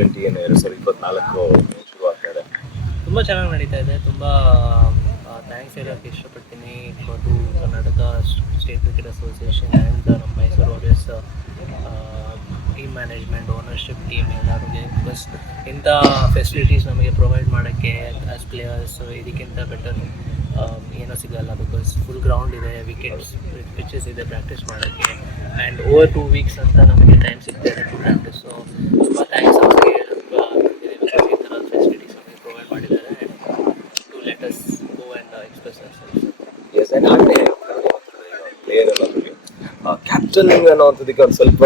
Twenty ಏನು ಎರಡು ಸಾವಿರದ ಇಪ್ಪತ್ನಾಲ್ಕು ಶುರು ಆಗ್ತಾ ಇದೆ ತುಂಬ ಚೆನ್ನಾಗಿ ನಡೀತಾ ಇದೆ. ತುಂಬ ಥ್ಯಾಂಕ್ಸ್ ಹೇಳೋಕ್ಕೆ ಇಷ್ಟಪಡ್ತೀನಿ. To Karnataka state cricket association and ನಮ್ಮ Mysuru warriors team management ownership team ಎಲ್ಲರಿಗೆ ಬಿಕಾಸ್ ಇಂಥ ಫೆಸಿಲಿಟೀಸ್ ನಮಗೆ ಪ್ರೊವೈಡ್ ಮಾಡೋಕ್ಕೆ ಆ್ಯಸ್ ಪ್ಲೇಯರ್ಸ್ ಇದಕ್ಕಿಂತ ಬೆಟರ್ ಏನೂ ಸಿಗಲ್ಲ ಬಿಕಾಸ್ ಫುಲ್ ಗ್ರೌಂಡ್ ಇದೆ ವಿಕೆಟ್ಸ್ ಪಿಚಸ್ ಇದೆ ಪ್ರಾಕ್ಟೀಸ್ ಮಾಡೋಕ್ಕೆ. ಆ್ಯಂಡ್ ಓವರ್ ಟೂ ವೀಕ್ಸ್ ಅಂತ ನಮಗೆ ಟೈಮ್ ಸಿಗ್ತಾ ಇದೆ ಟು ಪ್ರಾಕ್ಟೀಸ್ ತುಂಬ ಥ್ಯಾಂಕ್ಸ್ ಅವರಿಗೆ ಈ ಥರ ಫೆಸಿಲಿಟೀಸ್ ನಮಗೆ ಪ್ರೊವೈಡ್ ಮಾಡಿದ್ದಾರೆ to let us go and express as and ಹಾಗೆ ಪ್ಲೇಯರ್ ಎಲ್ಲ ಕ್ಯಾಪ್ಟನ್ ಅನ್ನೋದಕ್ಕೆ ಒಂದು ಸ್ವಲ್ಪ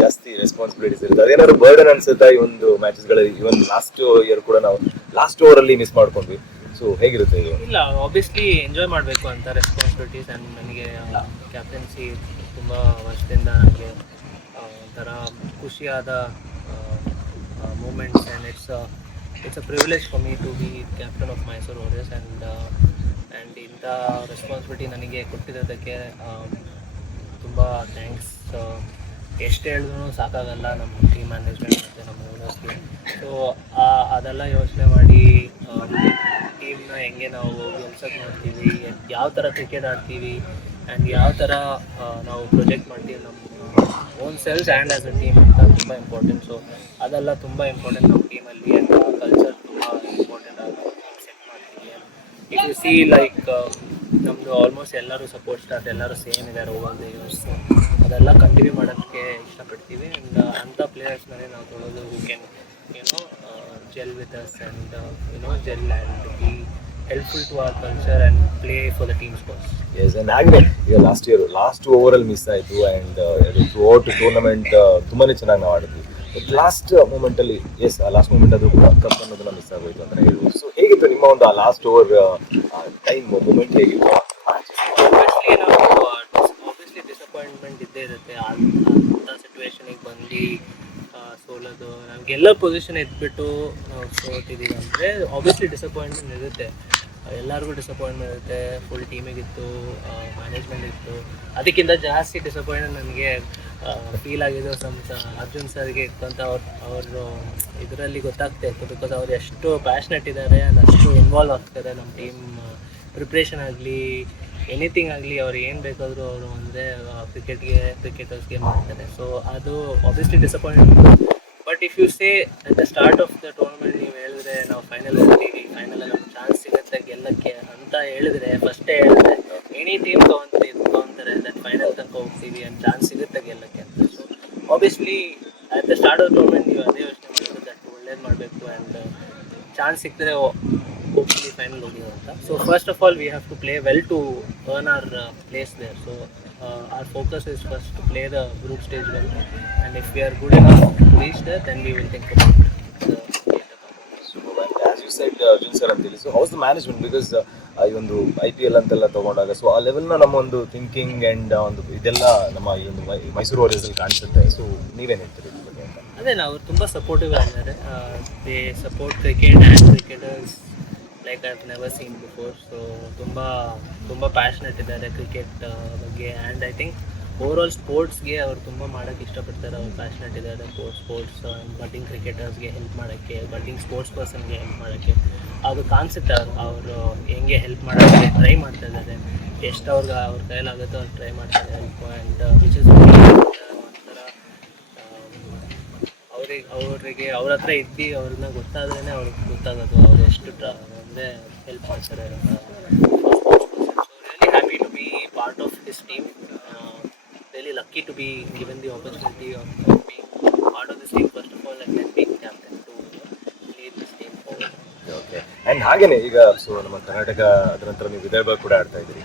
ಜಾಸ್ತಿ ರೆಸ್ಪಾನ್ಸಿಬಿಲಿಟೀಸ್ ಇರುತ್ತೆ. ಅದೇನಾದ್ರು ಬರ್ಡನ್ ಅನ್ಸುತ್ತಾ ಈ ಒಂದು ಮ್ಯಾಚಸ್ಗಳಲ್ಲಿ ಇವನ್ ಲಾಸ್ಟ್ ಇಯರ್ ಕೂಡ ನಾವು ಲಾಸ್ಟ್ ಅಲ್ಲಿ ಮಿಸ್ ಮಾಡ್ಕೊಂಡ್ವಿ. ಸೊ ಹೇಗಿರುತ್ತೆ ಇದು? ಇಲ್ಲ ಆಬ್ವಿಯಸ್ಲಿ ಎಂಜಾಯ್ ಮಾಡಬೇಕು ಅಂತ ರೆಸ್ಪಾನ್ಸಿಬಿಲಿಟೀಸ್ ಆ್ಯಂಡ್ ನನಗೆ ಕ್ಯಾಪ್ಟನ್ಸಿ ತುಂಬ ವರ್ಷದಿಂದ ನನಗೆ ಒಂಥರ ಖುಷಿಯಾದ moments and it's it's a privilege for me to be captain of Mysuru warriors and and ಇಂಥ ರೆಸ್ಪಾನ್ಸಿಬಿಲಿಟಿ ನನಗೆ ಕೊಟ್ಟಿರೋದಕ್ಕೆ ತುಂಬ ಥ್ಯಾಂಕ್ಸ್ ಎಷ್ಟು ಹೇಳಿದ್ರು ಸಾಕಾಗಲ್ಲ ನಮ್ಮ ಟೀಮ್ ಮ್ಯಾನೇಜ್ಮೆಂಟ್ ಮತ್ತು ನಮ್ಮ ಓನರ್ಸ್ಗೆ ಸೊ ಅದೆಲ್ಲ ಯೋಚನೆ ಮಾಡಿ ಟೀಮ್ನ ಹೆಂಗೆ ನಾವು ಗೆಲ್ಸಕ್ಕೆ ಮಾಡ್ತೀವಿ, ಯಾವ ಥರ ಕ್ರಿಕೆಟ್ ಆಡ್ತೀವಿ ಆ್ಯಂಡ್ ಯಾವ ಥರ ನಾವು ಪ್ರೊಜೆಕ್ಟ್ ಮಾಡ್ತೀವಿ ನಮ್ಮ own selves and as a team ಅಂತ ತುಂಬ ಇಂಪಾರ್ಟೆಂಟ್ ಸೊ ಅದೆಲ್ಲ ತುಂಬ ಇಂಪಾರ್ಟೆಂಟ್ ನಮ್ಮ ಟೀಮಲ್ಲಿ ಆ್ಯಂಡ್ ಕಲ್ಚರ್ ತುಂಬ ಇಂಪಾರ್ಟೆಂಟ್ ಆಗಿ ಸೆಟ್ ಮಾಡ್ತೀವಿ. ಇಟ್ ಸಿ ಲೈಕ್ ನಮ್ಮದು ಆಲ್ಮೋಸ್ಟ್ ಎಲ್ಲರೂ ಸಪೋರ್ಟ್ ಸ್ಟಾರ್ಟ್ ಎಲ್ಲರೂ ಸೇಮ್ ಇದ್ದಾರೆ ಓವರ್ ಇಯರ್ಸ್ ಅದೆಲ್ಲ ಕಂಟಿನ್ಯೂ ಮಾಡೋಕ್ಕೆ ಇಷ್ಟಪಡ್ತೀವಿ. ಆ್ಯಂಡ್ ಅಂಥ ಪ್ಲೇಯರ್ಸ್ನೇ ನಾವು ನೋಡೋದು who can you know gel with us and you know gel and be helpful to our culture and play for the team sports as and ಹಾಗೆ ಈಗ ಲಾಸ್ಟ್ ಇಯರ್ ಲಾಸ್ಟ್ ಓವರಲ್ಲಿ ಮಿಸ್ ಆಯಿತು ಆ್ಯಂಡ್ ಥ್ರೂ ಔಟ್ ಟೂರ್ನಮೆಂಟ್ ತುಂಬಾ ಚೆನ್ನಾಗಿ ನಾವು ಆಡಿದ್ವಿ. But last ಮೂಮೆಂಟಲ್ಲಿ S last moment ಅದು ಕಪ್ ಅನ್ನೋದನ್ನ ಮಿಸ್ ಆಗೋಯ್ತು ಅಂತ ಸೊ ಹೇಗಿತ್ತು ನಿಮ್ಮ ಒಂದು ಆ ಲಾಸ್ಟ್ ಓವರ್ ಟೈಮ್ ಮೂಮೆಂಟ್ ಹೇಗಿತ್ತು ಆಬ್ವಿಯಸ್ಲಿ ನಾವು ಆಬ್ವಿಯಸ್ಲಿ ಡಿಸಪಾಯಿಂಟ್ಮೆಂಟ್ ಇದ್ದೇ ಇರುತ್ತೆ ಅಂಥ ಸಿಚುವೇಶನಿಗೆ ಬಂದು ಆ, ನಮಗೆಲ್ಲ ಪೊಸಿಷನ್ ಎದ್ಬಿಟ್ಟು ನಾವು ಸೋತಿದ್ದೀವಿ ಅಂದರೆ ಆಬ್ವಿಯಸ್ಲಿ ಡಿಸಪಾಯಿಂಟ್ಮೆಂಟ್ ಇರುತ್ತೆ. ಎಲ್ಲರಿಗೂ ಡಿಸಪಾಯಿಂಟ್ಮೆಂಟ್ ಇರುತ್ತೆ. ಫುಲ್ ಟೀಮಿಗಿತ್ತು ಮ್ಯಾನೇಜ್ಮೆಂಟ್ ಇತ್ತು ಅದಕ್ಕಿಂತ ಜಾಸ್ತಿ ಡಿಸಪಾಯಿಂಟ್ ನನಗೆ ಫೀಲ್ ಆಗಿದ್ದು ಸಮ್ ಅರ್ಜುನ್ ಸರ್ಗೆ ಇತ್ತು ಅಂತ ಅವ್ರು, ಅವರು ಇದರಲ್ಲಿ ಗೊತ್ತಾಗ್ತಾ ಇತ್ತು ಬಿಕಾಸ್ ಅವ್ರು ಎಷ್ಟು ಪ್ಯಾಷನೆಟ್ ಇದ್ದಾರೆ ಆ್ಯಂಡ್ ಅಷ್ಟು ಇನ್ವಾಲ್ವ್ ಆಗ್ತಾರೆ ನಮ್ಮ ಟೀಮ್ ಪ್ರಿಪ್ರೇಷನ್ ಆಗಲಿ ಎನಿಥಿಂಗ್ ಆಗಲಿ ಅವ್ರು ಏನು ಬೇಕಾದರೂ ಅವರು ಅಂದರೆ ಕ್ರಿಕೆಟ್ಗೆ ಕ್ರಿಕೆಟರ್ಸ್ಗೆ ಮಾಡ್ತಾರೆ. ಸೊ ಅದು obviously disappoint but if you say at the start of the tournament ನೀವು ಹೇಳಿದ್ರೆ ನಾವು ಫೈನಲ್ ಹೋಗ್ತೀವಿ ಫೈನಲಲ್ಲಿ ನಮ್ಗೆ ಚಾನ್ಸ್ ಸಿಗುತ್ತೆ ಗೆಲ್ಲಕ್ಕೆ ಅಂತ ಹೇಳಿದ್ರೆ ಫಸ್ಟೇ ಹೇಳಿದ್ರೆ ಎನಿ ಟೀಮ್ ತೊಗೊಂತಾರೆ ತೊಗೊಂತಾರೆ ದಟ್ ಫೈನಲ್ ತನಕ ಹೋಗ್ತೀವಿ ಅಂತ ಚಾನ್ಸ್ ಸಿಗುತ್ತೆ ಗೆಲ್ಲಕ್ಕೆ ಅಂತ. So obviously at the start of tournament ನೀವು ಅದೇ ಯೋಚನೆ ಮಾಡಬೇಕು ದಟ್ ಒಳ್ಳೇದು ಮಾಡಬೇಕು ಆ್ಯಂಡ್ ಚಾನ್ಸ್ ಸಿಕ್ಕಿದ್ರೆ ಹೋಗ್ತೀವಿ ಫೈನಲ್ ಹೋಗಿದ್ರು ಅಂತ. So first of all we have to play well to earn our place there so our focus is first to play the group stage well and if we are good enough to reach there then we will think about the ಅಂತೇಳಿ so how's the management because ಈ ಒಂದು I P L ಅಂತೆಲ್ಲ ತಗೊಂಡಾಗ so ಆ ಲೆವೆಲ್ನ ನಮ್ಮ ಒಂದು thinking and ಒಂದು ಇದೆಲ್ಲ ನಮ್ಮ ಈ ಒಂದು ಮೈ- ಮೈಸೂರು ವಾರಿಯರ್ಸಲ್ಲಿ ಕಾಣಿಸುತ್ತೆ. ಸೊ ನೀವೇನು ಹೇಳ್ತೀರಿ ಇದ್ರ ಬಗ್ಗೆ ಅಂತ? ಅದೇ ನಾವು ತುಂಬ ಸಪೋರ್ಟಿವ್ ಆಗಿದ್ದಾರೆ. They support cricket and cricketers like I never seen before so ತುಂಬ ತುಂಬ ಪ್ಯಾಷನೆಟ್ ಇದ್ದಾರೆ ಕ್ರಿಕೆಟ್ ಬಗ್ಗೆ. And I think over all ಸ್ಪೋರ್ಟ್ಸ್ಗೆ ಅವ್ರು ತುಂಬ ಮಾಡೋಕ್ಕೆ ಇಷ್ಟಪಡ್ತಾರೆ. ಅವ್ರು ಪ್ಯಾಷನೆಟ್ ಇದ್ದಾರೆ ಸ್ಪೋರ್ಟ್ಸ್ ಬಟ್ಟಿಂಗ್ ಕ್ರಿಕೆಟರ್ಸ್ಗೆ ಹೆಲ್ಪ್ ಮಾಡೋಕ್ಕೆ ಬಟ್ಟಿಂಗ್ ಸ್ಪೋರ್ಟ್ಸ್ ಪರ್ಸನ್ಗೆ ಹೆಲ್ಪ್ ಮಾಡೋಕ್ಕೆ. ಅದು ಕಾನ್ಸೆಪ್ಟ್ ಅವ್ರು, ಅವರು ಹೆಂಗೆ ಹೆಲ್ಪ್ ಮಾಡೋಕ್ಕೆ ಟ್ರೈ ಮಾಡ್ತಾ ಇದ್ದಾರೆ. ಎಷ್ಟು ಅವ್ರಿಗೆ ಅವ್ರ ಕೈಲಾಗುತ್ತೋ ಅವ್ರು ಟ್ರೈ ಮಾಡ್ತಾರೆ ಹೆಲ್ಪ್ ಆ್ಯಂಡ್ ವಿಚ್ ಇಸ್ ಒಂಥರ ಅವ್ರಿಗೆ ಅವ್ರ ಹತ್ರ ಇದ್ದು, ಅವ್ರನ್ನ ಗೊತ್ತಾದ್ರೇ ಅವ್ರಿಗೆ ಗೊತ್ತಾಗೋದು, ಅವ್ರು ಎಷ್ಟು ಅಂದರೆ ಹೆಲ್ಪ್ ಮಾಡ್ತಾರೆ really happy to be part of this team really lucky to be given the opportunity of be part of this team first of all and be captain to lead this team okay and ಹಾಗೇನೆ ಈಗ so ನಮ್ಮ ಕರ್ನಾಟಕ ಅದರ ನಂತರ ನೀವು ವಿದರ್ಭ ಕೂಡ ಆಡ್ತಾ ಇದ್ದೀರಿ.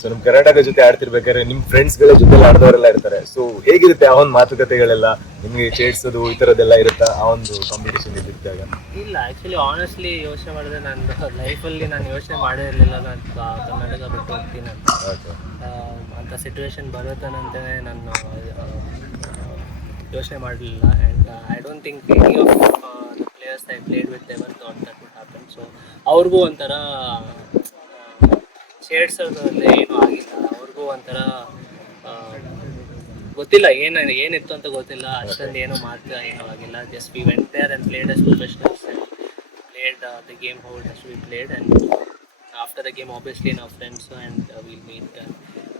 So ನಮ್ ಕರ್ನಾಟಕ ಜೊತೆ ಆಡ್ತಿರ್ಬೇಕಾದ್ರೆ ನಿಮ್ಮ ಫ್ರೆಂಡ್ಸ್ಗಳ ಜೊತೆ ಆಡದವರೆಲ್ಲ ಇರ್ತಾರೆ. ಸೊ ಹೇಗಿರುತ್ತೆ ಆ ಒಂದು ಮಾತುಕತೆಗಳೆಲ್ಲ? ನಿಮಗೆ ಚೇಡ್ಸೋದು ಈ ತರದೆಲ್ಲ ಇರುತ್ತಾ? ಆ ಒಂದು ಕಾಂಪಿಟೇಷನ್ ಇದ್ದಾಗ ಇಲ್ಲ ಆಕ್ಚುಲಿ ಆನೆಸ್ಟ್ಲಿ ಯೋಚನೆ ಮಾಡಿದ್ರೆ ನನ್ನ ಲೈಫಲ್ಲಿ ನಾನು ಯೋಚನೆ ಮಾಡೇ ಇರಲಿಲ್ಲ ನಾನು ಕರ್ನಾಟಕ ಬಿಟ್ಟು ಹೋಗ್ತೀನಿ ಅಂತ. ಅಂಥ ಸಿಚುವೇಶನ್ ಬರುತ್ತಾನಂತಲೇ ನಾನು ಯೋಚನೆ ಮಾಡಲಿಲ್ಲ. And I don't think any of the players I played with ever thought that would happen so ಅವ್ರಿಗೂ ಒಂಥರ ಶೇಡ್ಸೋದ್ರಲ್ಲಿ ಏನೂ ಆಗಿಲ್ಲ. ಅವ್ರಿಗೂ ಒಂಥರ ಗೊತ್ತಿಲ್ಲ ಏನು, ಏನಿತ್ತು ಅಂತ ಗೊತ್ತಿಲ್ಲ. ಅಷ್ಟೊಂದು ಏನೂ ಮಾತ್ರ ಏನೂ ಆಗಿಲ್ಲ. Just we went there and played as professionals played the game hold as we played and after the game obviously ನಾವು friends and will meet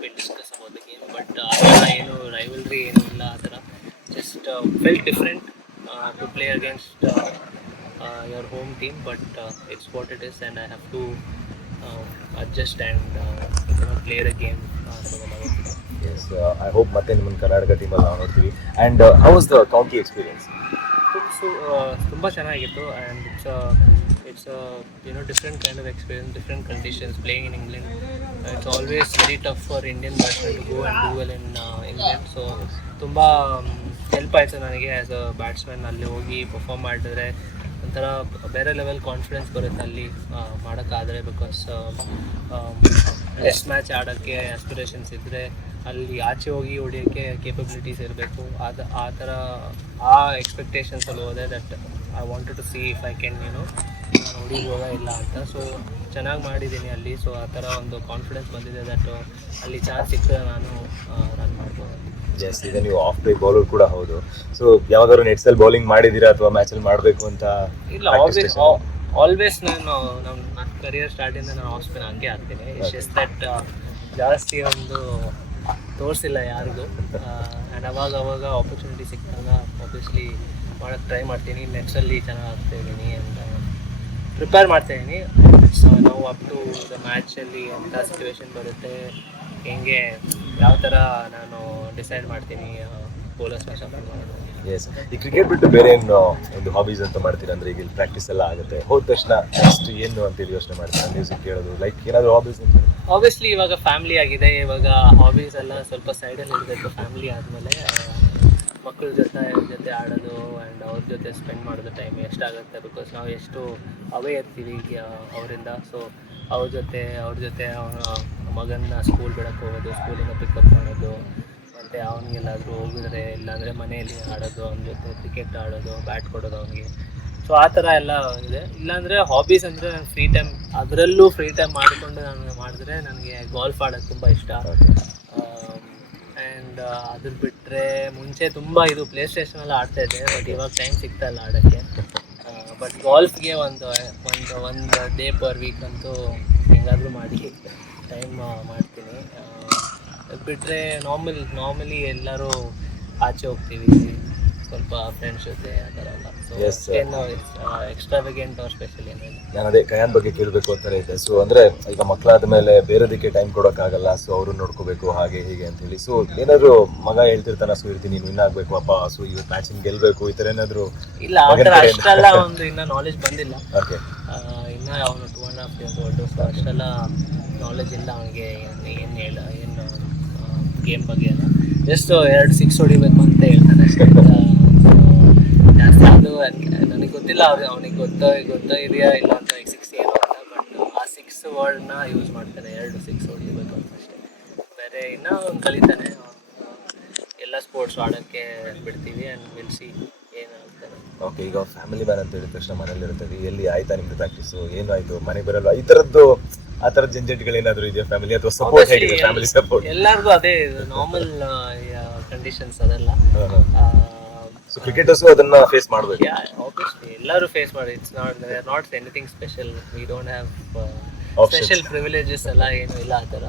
will discuss about the game but ಆ ಥರ ಏನು ರೈವಲ್ರಿ ಏನೂ ಇಲ್ಲ ಆ ಥರ. Just felt different to play against your home team but it's what it is and I have to adjust and play the game as I hope ಮತ್ತೆ ನಿಮ್ಮನ್ನ ಕರ್ನಾಟಕ ಟೀಮಲ್ಲಿ ನಾವು ನೋಡ್ತೀವಿ. And how is the county experience so ತುಂಬ ಚೆನ್ನಾಗಿತ್ತು and it's it's you know different kind of experience different conditions playing in England it's always very tough for Indian batsman to go and do well in England so ತುಂಬ help ಆಯಿತು ನನಗೆ as a batsman ಅಲ್ಲಿ ಹೋಗಿ perform ಮಾಡಿದ್ರೆ ಒಂಥರ ಬೇರೆ level confidence ಬರುತ್ತೆ ಅಲ್ಲಿ ಮಾಡೋಕ್ಕಾದರೆ ಬಿಕಾಸ್ ಟೆಸ್ಟ್ ಮ್ಯಾಚ್ ಆಡೋಕ್ಕೆ ಆಸ್ಪಿರೇಷನ್ಸ್ ಇದ್ದರೆ ಅಲ್ಲಿ ಆಚೆ ಹೋಗಿ ಹೊಡಿಯೋಕ್ಕೆ ಕೇಪಬಿಲಿಟೀಸ್ ಇರಬೇಕು. ಅದು ಆ ಥರ, ಆ ಎಕ್ಸ್ಪೆಕ್ಟೇಷನ್ಸಲ್ಲಿ ಹೋದೆ that I wanted to see if I can ಏನು ಹೋಗ ಇಲ್ಲ ಅಂತ. ಸೊ ಚೆನ್ನಾಗಿ ಮಾಡಿದ್ದೀನಿ ಅಲ್ಲಿ. ಸೊ ಆ ಥರ ಒಂದು ಕಾನ್ಫಿಡೆನ್ಸ್ ಬಂದಿದೆ ದಟ್ ಅಲ್ಲಿ ಚಾನ್ಸ್ ಸಿಕ್ಕಿದ್ರೆ ನಾನು ರನ್ ಮಾಡ್ಬೋದು. ಎಸ್ ಈಗ ನೀವು ಆಫ್ ಬ್ರೇಕ್ ಬೌಲರ್ ಕೂಡ ಹೌದು. ಸೊ ಯಾವಾಗಾದ್ರು ನೆಟ್ಸಲ್ಲಿ ಬೌಲಿಂಗ್ ಮಾಡಿದ್ದೀರಾ ಅಥವಾ ಮ್ಯಾಚಲ್ಲಿ ಮಾಡಬೇಕು ಅಂತ ಇಲ್ಲ ಆಲ್ವೇಸ್ ನಾನು ನಮ್ಮ ನನ್ನ ಕರಿಯರ್ ಸ್ಟಾರ್ಟಿಂದ ನಾನು ಆಫ್ ಸ್ಪಿನ್ ಹಂಗೆ ಆಗ್ತೀನಿ. ಜಸ್ಟ್ ದಟ್ ಜಾಸ್ತಿ ಒಂದು ತೋರಿಸಿಲ್ಲ ಯಾರಿಗೂ. ಆ್ಯಂಡ್ ಅವಾಗ ಅವಾಗ ಆಪರ್ಚುನಿಟಿ ಸಿಕ್ಕಾಗ ಆಬ್ವಿಯಸ್ಲಿ ಮಾಡೋಕ್ಕೆ ಟ್ರೈ ಮಾಡ್ತೀನಿ. ನೆಕ್ಸ್ಟಲ್ಲಿ ಚೆನ್ನಾಗಿ ಆಗ್ತಾ ಇದ್ದೀನಿ ಅಂತ ಪ್ರಿಪೇರ್ ಮಾಡ್ತಾ ಇದ್ದೀನಿ. ಸೊ ನಾವು ಅಪ್ ಟು ದ ಮ್ಯಾಚಲ್ಲಿ ಎಂಥ ಸಿಚುವೇಶನ್ ಬರುತ್ತೆ ಹೆಂಗೆ ಯಾವ ಥರ ನಾನು ಡಿಸೈಡ್ ಮಾಡ್ತೀನಿ ಪೋಲೋ ಸ್ಪೆಷಲ್ ಮಾಡೋದು ಎಸ್ ಈ ಕ್ರಿಕೆಟ್ ಬಿಟ್ಟು ಬೇರೆ ಏನು ಒಂದು ಹಾಬೀಸ್ ಅಂತ ಮಾಡ್ತೀರಾ? ಅಂದ್ರೆ ಈಗ ಇಲ್ಲಿ ಪ್ರಾಕ್ಟೀಸ್ ಎಲ್ಲ ಆಗುತ್ತೆ. ಹೋದ ತಕ್ಷಣ ನೆಕ್ಸ್ಟ್ ಏನು ಅಂತೇಳಿ ಯೋಚನೆ ಮಾಡ್ತೀರಾ? ಮ್ಯೂಸಿಕ್ ಕೇಳೋದು ಲೈಕ್ ಏನಾದರೂ ಹಾಬೀಸ್ ಅಂತ? ಆಬ್ವಿಯಸ್ಲಿ ಇವಾಗ ಫ್ಯಾಮಿಲಿ ಆಗಿದೆ. ಇವಾಗ ಹಾಬೀಸ್ ಎಲ್ಲ ಸ್ವಲ್ಪ ಸೈಡಲ್ಲಿ ಇರಬೇಕು ಫ್ಯಾಮಿಲಿ ಆದಮೇಲೆ ಮಕ್ಕಳ ಜೊತೆ ಜೊತೆ ಆಡೋದು ಆ್ಯಂಡ್ ಅವ್ರ ಜೊತೆ ಸ್ಪೆಂಡ್ ಮಾಡೋದು ಟೈಮ್ ಎಷ್ಟಾಗುತ್ತೆ ಬಿಕಾಸ್ ನಾವು ಎಷ್ಟು ಅವೇ ಇರ್ತೀವಿ ಅವರಿಂದ. ಸೊ ಅವ್ರ ಜೊತೆ ಅವ್ರ ಜೊತೆ ಮಗನ್ನ ಸ್ಕೂಲ್ ಬಿಡಕ್ಕೆ ಹೋಗೋದು ಸ್ಕೂಲಿಂದ ಪಿಕಪ್ ಮಾಡೋದು ಮತ್ತು ಅವನಿಗೆಲ್ಲಾದರೂ ಹೋಗಿದ್ರೆ ಇಲ್ಲಾಂದರೆ ಮನೆಯಲ್ಲಿ ಆಡೋದು ಅವನ ಜೊತೆ ಕ್ರಿಕೆಟ್ ಆಡೋದು ಬ್ಯಾಟ್ ಕೊಡೋದು ಅವನಿಗೆ. ಸೊ ಆ ಥರ ಎಲ್ಲ ಇದೆ. ಇಲ್ಲಾಂದರೆ ಹಾಬೀಸ್ ಅಂದರೆ ನಾನು ಫ್ರೀ ಟೈಮ್ ಅದರಲ್ಲೂ ಫ್ರೀ ಟೈಮ್ ಮಾಡಿಕೊಂಡು ನಾನು ಮಾಡಿದ್ರೆ ನನಗೆ ಗಾಲ್ಫ್ ಆಡೋದು ತುಂಬ ಇಷ್ಟ. ಆ್ಯಂಡ್ ಅದ್ರ ಬಿಟ್ಟರೆ ಮುಂಚೆ ತುಂಬ ಇದು ಪ್ಲೇ ಸ್ಟೇಷನಲ್ಲಿ ಆಡ್ತಾ ಇದ್ದೆ ಬಟ್ ಇವಾಗ ಟೈಮ್ ಸಿಗ್ತಾ ಇಲ್ಲ ಆಡೋಕ್ಕೆ. ಬಟ್ ಗಾಲ್ಫ್ಗೆ ಒಂದು ಒಂದು ಒಂದು ಡೇ ಪರ್ ವೀಕ್ ಅಂತೂ ಹೆಂಗಾದರೂ ಮಾಡಿ. ಟೈಮ್ ಮಾಡ್ತೀನಿ. ಬಿಟ್ಟರೆ ನಾರ್ಮಲ್ ನಾರ್ಮಲಿ ಎಲ್ಲರೂ ಆಚೆ ಹೋಗ್ತೀವಿ. ಸ್ವಲ್ಪ ಫ್ರೆಂಡ್ಸ್ ಜೊತೆ ಆ ಥರ ಎಲ್ಲ. ಸೊ. ಏನು ಎಕ್ಸ್ಟ್ರಾ ವೆಗೆಂಟ್ ಅವ್ರ ಸ್ಪೆಷಲ್ ನಾನು ಅದೇ ಕಯಾನ್ ಬಗ್ಗೆ ಕೇಳಬೇಕು ಅಂತಾನೆ ಇದ್ದೆ ಸೊ ಅಂದ್ರೆ ಈಗ ಮಕ್ಕಳಾದ ಮೇಲೆ ಬೇರೆದಕ್ಕೆ ಟೈಮ್ ಕೊಡೋಕ್ಕಾಗಲ್ಲ. ಸೊ ಅವರು ನೋಡ್ಕೋಬೇಕು ಹಾಗೆ ಹೀಗೆ ಅಂತ ಹೇಳಿ. ಸೊ ಏನಾದರೂ ಮಗ ಹೇಳ್ತಿರ್ತಾನ ಸೊ ಇರ್ತೀನಿ ನೀನು ಆಗ್ಬೇಕು ಅಪ್ಪ ಸೊ ಇವತ್ತು ಮ್ಯಾಚಿಂಗ್ ಗೆಲ್ಬೇಕು. ಈ ಥರ ಏನಾದರೂ ಇಲ್ಲ ಅಷ್ಟೆಲ್ಲ ಒಂದು ಇನ್ನೂ ನಾಲೆಜ್ ಬಂದಿಲ್ಲ. ಓಕೆ ಇನ್ನೂ ಅವನು two and half years so ಅಷ್ಟೆಲ್ಲ ನಾಲೆಜ್ ಇಲ್ಲ ಅವನಿಗೆ, ಏನು ಹೇಳ ಏನು ಗೇಮ್ ಬಗ್ಗೆ ಎಲ್ಲ. ಜಸ್ಟ್ ಎರಡು ಸಿಕ್ಸ್ ಹೊಡಿಬೇಕು ಅಂತ ಹೇಳ್ತಾನೆ ಅಷ್ಟೇ. ಜಾಸ್ತಿ ಅದು ನನಗೆ ಗೊತ್ತಿಲ್ಲ, ಅವ್ರು ಅವನಿಗೆ ಗೊತ್ತೋ ಗೊತ್ತೋ ಇದೆಯಾ ಇಲ್ಲ ಅಂತ ಈಗ ಸಿಕ್ಸ್ ಏನು ಅಂತ ಬಟ್ ಆ ಸಿಕ್ಸ್ ವರ್ಡ್ನ ಯೂಸ್ ಮಾಡ್ತಾನೆ ಎರಡು ಸಿಕ್ಸ್ ಹೊಡಿಬೇಕು ಅಂತ ಅಷ್ಟೇ. ಬೇರೆ ಇನ್ನೂ ಅವ್ನು ಕಲಿತಾನೆ. ಎಲ್ಲ ಸ್ಪೋರ್ಟ್ಸ್ ಆಡೋಕ್ಕೆ ಬಿಡ್ತೀವಿ ಆ್ಯಂಡ್ ಬಿಡಿಸಿ ಏನಾಗ್ತಾನೆ ಓಕೆ ಈಗ ಫ್ಯಾಮಿಲಿ ಮ್ಯಾನ್ ಅಂತ ಹೇಳಿದ ತಕ್ಷಣ ಮನೇಲಿ ಇರ್ತದೆ ಎಲ್ಲಿ ಆಯ್ತಾ ನಿಮ್ದು ಪ್ರಾಕ್ಟೀಸು ಏನು ಆಯ್ತು? ಮನೆಗೆ ಬರಲ್ಲ ಈ ತರದ್ದು ಆ ತರ ಜಂಜಟ್ಗಳು ಏನಾದ್ರು ಇದೆಯಾ ಫ್ಯಾಮಿಲಿ ಅಥವಾ ಸಪೋರ್ಟ್ ಹೇಗಿದೆ? ಫ್ಯಾಮಿಲಿ ಸಪೋರ್ಟ್ ಎಲ್ಲರಿಗೂ ಅದೇ ನಾರ್ಮಲ್ ಕಂಡೀಷನ್ಸ್ ಅದೆಲ್ಲ. ಸೊ ಕ್ರಿಕೆಟರ್ಸ್ ಅದನ್ನ ಫೇಸ್ ಮಾಡ್ಬೇಕು. ಆಬ್ವಿಯಸ್ಲಿ ಎಲ್ಲರೂ ಫೇಸ್ ಮಾಡಿ. It's not they are not anything special we don't have. Special privileges ಎಲ್ಲ ಏನು ಇಲ್ಲ ಆ ಥರ.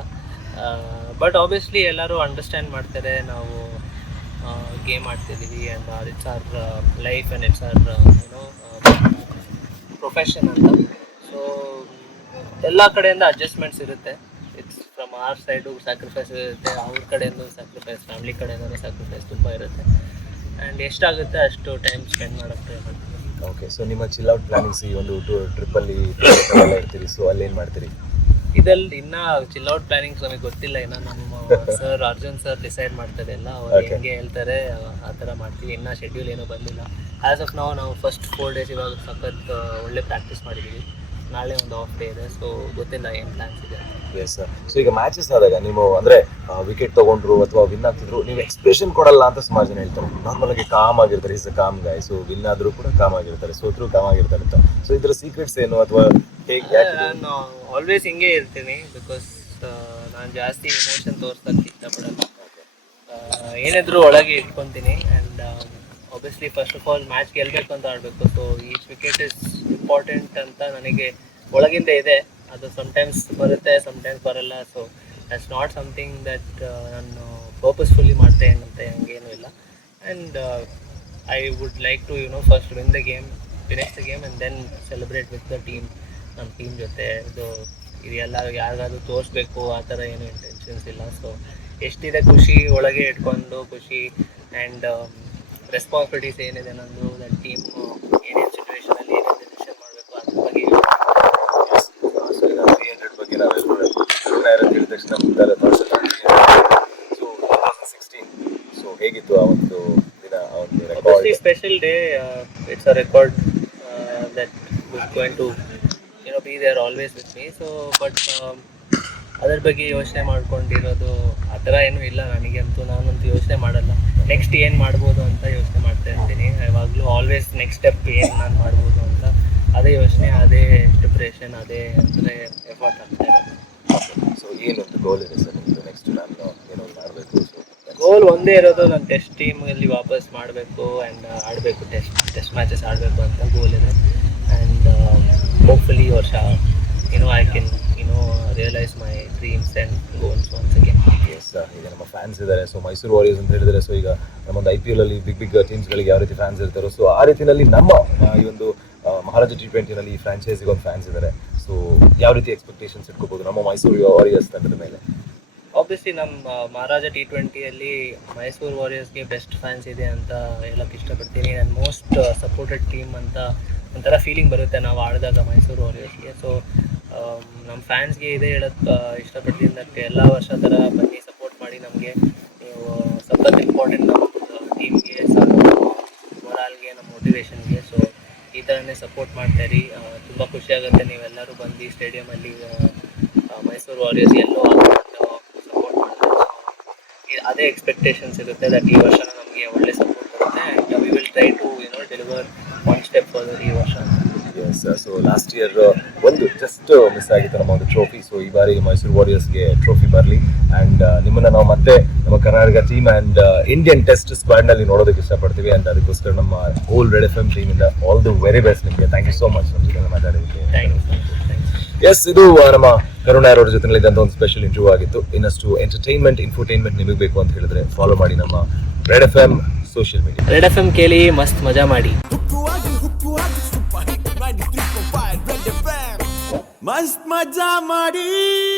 ಬಟ್ ಆಬ್ವಿಯಸ್ಲಿ ಎಲ್ಲರೂ ಅಂಡರ್ಸ್ಟ್ಯಾಂಡ್ ಮಾಡ್ತಾರೆ. ನಾವು game ಆಡ್ತಿದ್ದೀವಿ and it's our life and it's our ಏನೋ ಪ್ರೊಫೆಷನ್ ಅಂತ. ಸೊ ಎಲ್ಲ ಕಡೆಯಿಂದ ಅಡ್ಜಸ್ಟ್ಮೆಂಟ್ಸ್ ಇರುತ್ತೆ. It's from our side sacrifice ಇರುತ್ತೆ. ಅವ್ರ ಕಡೆಯಿಂದ ಸ್ಯಾಕ್ರಿಫೈಸ್ ಫ್ಯಾಮಿಲಿ ಕಡೆಯಿಂದ ಸ್ಯಾಕ್ರಿಫೈಸ್ ತುಂಬ ಇರುತ್ತೆ. ಆ್ಯಂಡ್ ಎಷ್ಟಾಗುತ್ತೆ ಅಷ್ಟು ಟೈಮ್ ಸ್ಪೆಂಡ್ ಮಾಡೋಕ್ಕೆ ಟ್ರೈ ಮಾಡ್ತೀನಿ ಓಕೆ ಸೊ ನಿಮ್ಮ ಚಿಲ್ ಔಟ್ ಪ್ಲಾನಿಂಗ್ಸ್ ಈ ಒಂದು ಟ್ರಿಪ್ ಟ್ರಿಪ್ಪಲ್ಲಿ ಇರ್ತೀರಿ ಸೊ ಅಲ್ಲಿ ಏನು ಮಾಡ್ತೀರಿ? ಇದಲ್ಲಿ ಇನ್ನ ಚಿಲ್ ಔಟ್ ಪ್ಲಾನಿಂಗ್ಸ್ ನಮಗೆ ಗೊತ್ತಿಲ್ಲ ಇನ್ನ ನಮ್ಮ ಸರ್ ಅರ್ಜುನ್ ಸರ್ ಡಿಸೈಡ್ ಮಾಡ್ತಾರೆ ಎಲ್ಲ. ಅವ್ರು ಹೆಂಗೆ ಹೇಳ್ತಾರೆ ಆ ಥರ ಮಾಡ್ತೀವಿ. ಇನ್ನ ಶೆಡ್ಯೂಲ್ ಏನೂ ಬಂದಿಲ್ಲ. ಆ್ಯಸ್ ಆಫ್ ನಾವು ನಾವು ಫಸ್ಟ್ ಫೋರ್ ಡೇಸ್ ಇವಾಗ ಸಖತ್ ಒಳ್ಳೆ ಪ್ರಾಕ್ಟೀಸ್ ಮಾಡಿದ್ದೀವಿ ನಾಳೆ ಒಂದು ಆಫ್ ಡೇ ಇದೆ ಸೊ ಗೊತ್ತಿಲ್ಲ ಏನು ಪ್ಲಾನ್ಸ್ ಇದೆ ಎಸ್ ಸೊ ಈಗ ಮ್ಯಾಚಸ್ ಆದಾಗ ನೀವು ಅಂದ್ರೆ ವಿಕೆಟ್ ತಗೊಂಡ್ರು ಅಥವಾ ವಿನ್ ಆಗ್ತಿದ್ರು ನೀವು ಎಕ್ಸ್ಪ್ರೆಷನ್ ಕೊಡಲ್ಲ ಅಂತ ಸುಮಾರು ಜನ ಹೇಳ್ತಾರೆ. ನಾರ್ಮಲ್ ಆಗಿ ಕಾಮ್ ಆಗಿರ್ತಾರೆ. Is calm guy so win ಆದ್ರೂ ಕೂಡ ಕಾಮ್ ಆಗಿರ್ತಾರೆ. ಸೋತ್ರು ಕಾಮ್ ಆಗಿರ್ತಾರೆ ಅಂತ. ಸೊ ಇದ್ರ ಸೀಕ್ರೆಟ್ಸ್ ಏನು ಅಥವಾ ಹೇಗೆ ನಾನು ಆಲ್ವೇಸ್ ಹಿಂಗೆ ಇರ್ತೀನಿ ಬಿಕಾಸ್ ನಾನು ಜಾಸ್ತಿ ಇಮೋಷನ್ ತೋರ್ಸಕ್ಕೆ ಇಷ್ಟಪಡಲ್ಲ. ಏನಿದ್ರು ಒಳಗೆ ಇಟ್ಕೊತೀನಿ. And obviously first of all match ಗೆಲ್ಲಬೇಕು ಅಂತ ಆಡಬೇಕು. ಸೊ ಈ ವಿಕೆಟ್ ಇಸ್ ಇಂಪಾರ್ಟೆಂಟ್ ಅಂತ ನನಗೆ ಒಳಗಿಂದ ಇದೆ. ಅದು ಸಮ್ಟೈಮ್ಸ್ ಬರುತ್ತೆ ಸಮ್ಟೈಮ್ಸ್ ಬರಲ್ಲ. So that's not something that ನಾನು ಪರ್ಪಸ್ಫುಲ್ಲಿ ಮಾಡ್ತೇನೆ ಅಂತ ಹಂಗೇನೂ ಇಲ್ಲ. And I would like to you know first win the game finish the game and then celebrate with the team ನಮ್ಮ ಟೀಮ್ ಜೊತೆ ಇದು ಇದೆಲ್ಲ ಯಾರಿಗಾದ್ರೂ ತೋರಿಸ್ಬೇಕು, ಆ ಥರ ಏನು ಇಂಟೆನ್ಷನ್ಸ್ ಇಲ್ಲ. ಸೊ ಎಷ್ಟಿದೆ ಖುಷಿ ಒಳಗೆ ಇಟ್ಕೊಂಡು, ಖುಷಿ ಆ್ಯಂಡ್ ರೆಸ್ಪಾನ್ಸಿಬಿಲಿಟೀಸ್ ಏನಿದೆ ನಂದು ನನ್ನ ಟೀಮ್ ಏನೇನು ಸಿಚುವೇಶನಲ್ಲಿ ಏನೇನು ಡಿಸಿಷನ್ ಮಾಡಬೇಕು ಅದ್ರ ಬಗ್ಗೆ ಸೊ ಈಗ ತ್ರೀ ಹಂಡ್ರೆಡ್ ಬಗ್ಗೆ ಕರುಣ ಇರೋದು ಹೇಳಿದ ತಕ್ಷಣ ಮುಂದಾದ so two thousand sixteen so ಹೇಗಿತ್ತು ಆ ಒಂದು ದಿನ ಆ ಒಂದು record special special day. Uh it's a record going you know, be there always with me. So, but um, ಅದ್ರ ಬಗ್ಗೆ ಯೋಚನೆ ಮಾಡ್ಕೊಂಡಿರೋದು ಆ ಥರ ಏನೂ ಇಲ್ಲ ನನಗಂತೂ. ನಾನಂತೂ ಯೋಚನೆ ಮಾಡಲ್ಲ. ನೆಕ್ಸ್ಟ್ ಏನು ಮಾಡ್ಬೋದು ಅಂತ ಯೋಚನೆ ಮಾಡ್ತಾ ಇರ್ತೀನಿ. ಯಾವಾಗಲೂ ಆಲ್ವೇಸ್ ನೆಕ್ಸ್ಟ್ ಸ್ಟೆಪ್ ಏನು ನಾನು ಮಾಡ್ಬೋದು ಅಂತ. ಅದೇ ಯೋಚನೆ ಅದೇ ಪ್ರಿಪ್ರೇಷನ್ ಅದೇ ಅಂದರೆ ಎಫರ್ಟ್ ಆಗ್ತಾ ಸೊ ಏನೊಂದು ಗೋಲ್ ಇದೆ ಸರ್ ನಿಮ್ಮದು ನೆಕ್ಸ್ಟ್ ನಾನು ಏನೋ ಮಾಡಬೇಕು ಸೊ ಗೋಲ್ ಒಂದೇ ಇರೋದು ನಾನು ಟೆಸ್ಟ್ ಟೀಮಲ್ಲಿ ವಾಪಸ್ ಮಾಡಬೇಕು ಆ್ಯಂಡ್ ಆಡಬೇಕು ಟೆಸ್ಟ್ ಟೆಸ್ಟ್ ಮ್ಯಾಚಸ್ ಆಡಬೇಕು ಅಂತ ಗೋಲ್ ಇದೆ. ಆ್ಯಂಡ್ ಹೋಪ್ಫುಲಿ ಈ ವರ್ಷ you know I can you know realise my dreams and goals once again yes ಈಗ ನಮ್ಮ ಫ್ಯಾನ್ಸ್ ಇದ್ದಾರೆ ಸೊ ಮೈಸೂರು ವಾರಿಯರ್ಸ್ ಅಂತ ಹೇಳಿದರೆ ಸೊ ಈಗ ನಮ್ಮೊಂದು ಐ ಪಿ ಎಲ್ ಅಲ್ಲಿ ಬಿಗ್ ಬಿಗ್ ಟೀಮ್ಸ್ಗಳಿಗೆ ಯಾವ ರೀತಿ ಫ್ಯಾನ್ಸ್ ಇರ್ತಾರೋ ಸೊ ಆ ರೀತಿಯಲ್ಲಿ ನಮ್ಮ ಈ ಒಂದು ಮಹಾರಾಜ ಟಿ ಟ್ವೆಂಟಿನಲ್ಲಿ ಈ ಫ್ರಾಂಚೈಸಿಗೆ ಒಂದು ಫ್ಯಾನ್ಸ್ ಇದ್ದಾರೆ ಸೊ ಯಾವ ರೀತಿ ಎಕ್ಸ್ಪೆಕ್ಟೇಷನ್ಸ್ ಇಟ್ಕೋಬಹುದು ನಮ್ಮ ಮೈಸೂರು ವಾರಿಯರ್ಸ್ ತಂಡದ ಮೇಲೆ. ಆಬ್ವಿಯಸ್ಲಿ ನಮ್ಮ ಮಹಾರಾಜ ಟಿ ಟ್ವೆಂಟಿಯಲ್ಲಿ ಮೈಸೂರು ವಾರಿಯರ್ಸ್ಗೆ ಬೆಸ್ಟ್ ಫ್ಯಾನ್ಸ್ ಇದೆ ಅಂತ ಹೇಳಕ್ಕೆ ಇಷ್ಟಪಡ್ತೀನಿ. ಆ್ಯಂಡ್ ಮೋಸ್ಟ್ ಸಪೋರ್ಟೆಡ್ ಟೀಮ್ ಅಂತ ಒಂಥರ ಫೀಲಿಂಗ್ ಬರುತ್ತೆ ನಾವು ಆಡಿದಾಗ ಮೈಸೂರು ವಾರಿಯರ್ಸ್ಗೆ ಸೊ ನಮ್ಮ ಫ್ಯಾನ್ಸ್ಗೆ ಇದೇ ಹೇಳಕ್ ಇಷ್ಟಪಡ್ತೀನಿ. ಎಲ್ಲ ವರ್ಷ ಥರ ಬನ್ನಿ ಸಪೋರ್ಟ್ ಮಾಡಿ ನಮಗೆ. ನೀವು ಇಂಪಾರ್ಟೆಂಟ್ ನಮ್ಮ ಟೀಮ್ಗೆ ಮೊರಾಲ್ಗೆ ನಮ್ಮ ಮೋಟಿವೇಶನ್ಗೆ ಥರನೇ ಸಪೋರ್ಟ್ ಮಾಡ್ತಾಯಿರಿ ತುಂಬಾ ಖುಷಿ ಆಗುತ್ತೆ. ನೀವೆಲ್ಲರೂ ಬಂದು ಸ್ಟೇಡಿಯಮಲ್ಲಿ ಮೈಸೂರು ವಾರಿಯರ್ಸ್ ಎಲ್ಲೋ ಸಪೋರ್ಟ್ ಮಾಡ್ತೀರಾ ಅದೇ ಎಕ್ಸ್ಪೆಕ್ಟೇಷನ್ಸ್ ಇರುತ್ತೆ ದಟ್ ಈ ವರ್ಷ ನಮಗೆ ಒಳ್ಳೆ ಸಪೋರ್ಟ್ ಬರುತ್ತೆ. And we will try to you know deliver one step ಈ ವರ್ಷ. ಎಸ್ ಸೊ ಲಾಸ್ಟ್ ಇಯರ್ ಒಂದು ಜಸ್ಟ್ ಮಿಸ್ ಆಗಿತ್ತು ನಮ್ಮ ಒಂದು ಟ್ರೋಫಿ ಸೊ ಈ ಬಾರಿ ಮೈಸೂರು ವಾರಿಯರ್ಸ್ಗೆ ಟ್ರೋಫಿ ಬರಲಿ. ಆ್ಯಂಡ್ ನಿಮ್ಮನ್ನು ನಾವು ಮತ್ತೆ ನಮ್ಮ Karnataka team and Indian test ಸ್ಕ್ವಾಡ್ನಲ್ಲಿ ನೋಡೋದಕ್ಕೆ ಇಷ್ಟಪಡ್ತೀವಿ. ಆ್ಯಂಡ್ ಅದಕ್ಕೋಸ್ಕರ ನಮ್ಮ ಓಲ್ಡ್ ರೆಡ್ ಎಫ್ ಎಂ ಟೀಮಿಂದ ಆಲ್ ದಿ ವೆರಿ ಬೆಸ್ಟ್ ನಿಮಗೆ. ಥ್ಯಾಂಕ್ ಯು ಸೋ ಮಚ್ ನಮ್ಮ ಜೊತೆ ಮಾತಾಡೋದಕ್ಕೆ ಎಸ್ ಇದು ನಮ್ಮ ಕರುಣ ಅವರ ಜೊತೆ ಇದ್ದಂಥ ಒಂದು ಸ್ಪೆಷಲ್ ಇಂಟರ್ವ್ಯೂ ಆಗಿತ್ತು. ಇನ್ನಷ್ಟು ಎಂಟರ್ಟೈನ್ಮೆಂಟ್ ಇನ್ಫೋಟೈನ್ಮೆಂಟ್ ನಿಮಗೆ ಬೇಕು ಅಂತ ಹೇಳಿದ್ರೆ ಫಾಲೋ ಮಾಡಿ ನಮ್ಮ red F M social media red F M ಕೇಳಿ ಮಸ್ತ್ ಮಜಾ ಮಾಡಿ. Mast maja madi